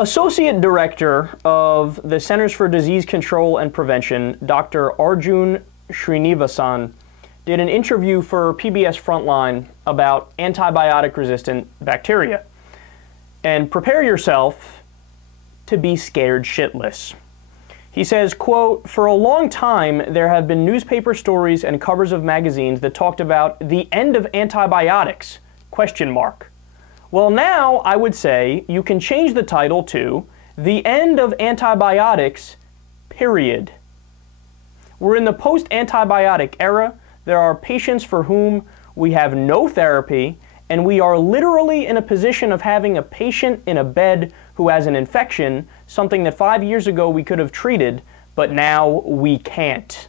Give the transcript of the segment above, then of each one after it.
Associate Director of the Centers for Disease Control and Prevention, Dr. Arjun Srinivasan, did an interview for PBS Frontline about antibiotic-resistant bacteria. And prepare yourself to be scared shitless. He says, quote, "For a long time, there have been newspaper stories and covers of magazines that talked about the end of antibiotics, question mark. Well, now I would say you can change the title to The End of Antibiotics, period. We're in the post-antibiotic era. There are patients for whom we have no therapy, and we are literally in a position of having a patient in a bed who has an infection, something that 5 years ago we could have treated, but now we can't."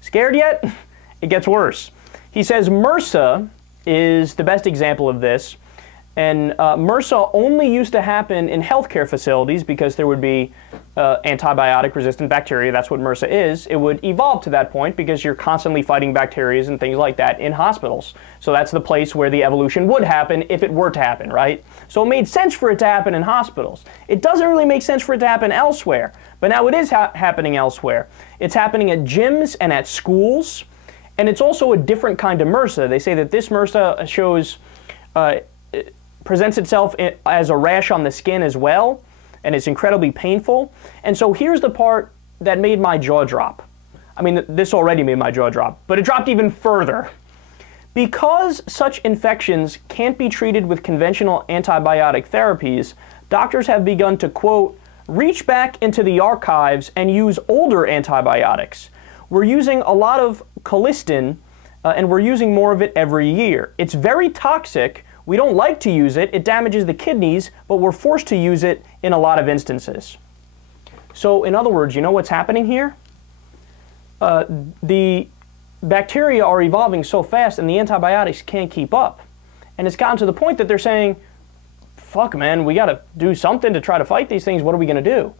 Scared yet? It gets worse. He says MRSA is the best example of this, and MRSA only used to happen in healthcare facilities because there would be antibiotic-resistant bacteria. That's what MRSA is. It would evolve to that point because you're constantly fighting bacteria and things like that in hospitals. So that's the place where the evolution would happen if it were to happen, right? So it made sense for it to happen in hospitals. It doesn't really make sense for it to happen elsewhere, but now it is happening elsewhere. It's happening at gyms and at schools, and it's also a different kind of MRSA. They say that this MRSA shows, presents itself as a rash on the skin as well, and it's incredibly painful. And so here's the part that made my jaw drop. I mean, this already made my jaw drop, but it dropped even further. Because such infections can't be treated with conventional antibiotic therapies, doctors have begun to, quote, reach back into the archives and use older antibiotics. We're using a lot of colistin, and we're using more of it every year. It's very toxic. We don't like to use it. It damages the kidneys, but we're forced to use it in a lot of instances. So in other words, you know what's happening here? The bacteria are evolving so fast and the antibiotics can't keep up. And it's gotten to the point that they're saying, fuck man, we gotta do something to try to fight these things. What are we gonna do?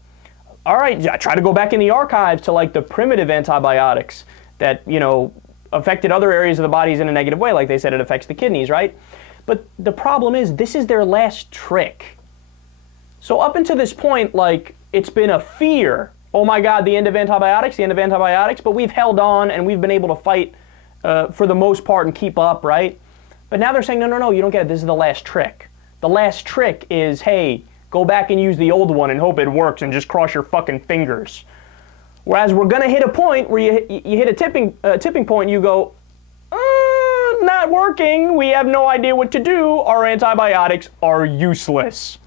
All right, yeah, try to go back in the archives to like the primitive antibiotics that, you know, affected other areas of the bodies in a negative way. Like they said, it affects the kidneys, right? But the problem is, this is their last trick. So up until this point, like, it's been a fear. Oh my God, the end of antibiotics, the end of antibiotics. But we've held on and we've been able to fight for the most part and keep up, right? But now they're saying, no, no, no, you don't get it. This is the last trick. The last trick is, hey, go back and use the old one and hope it works and just cross your fucking fingers. Whereas we're going to hit a point where you hit a tipping point and you go, not working, we have no idea what to do, our antibiotics are useless.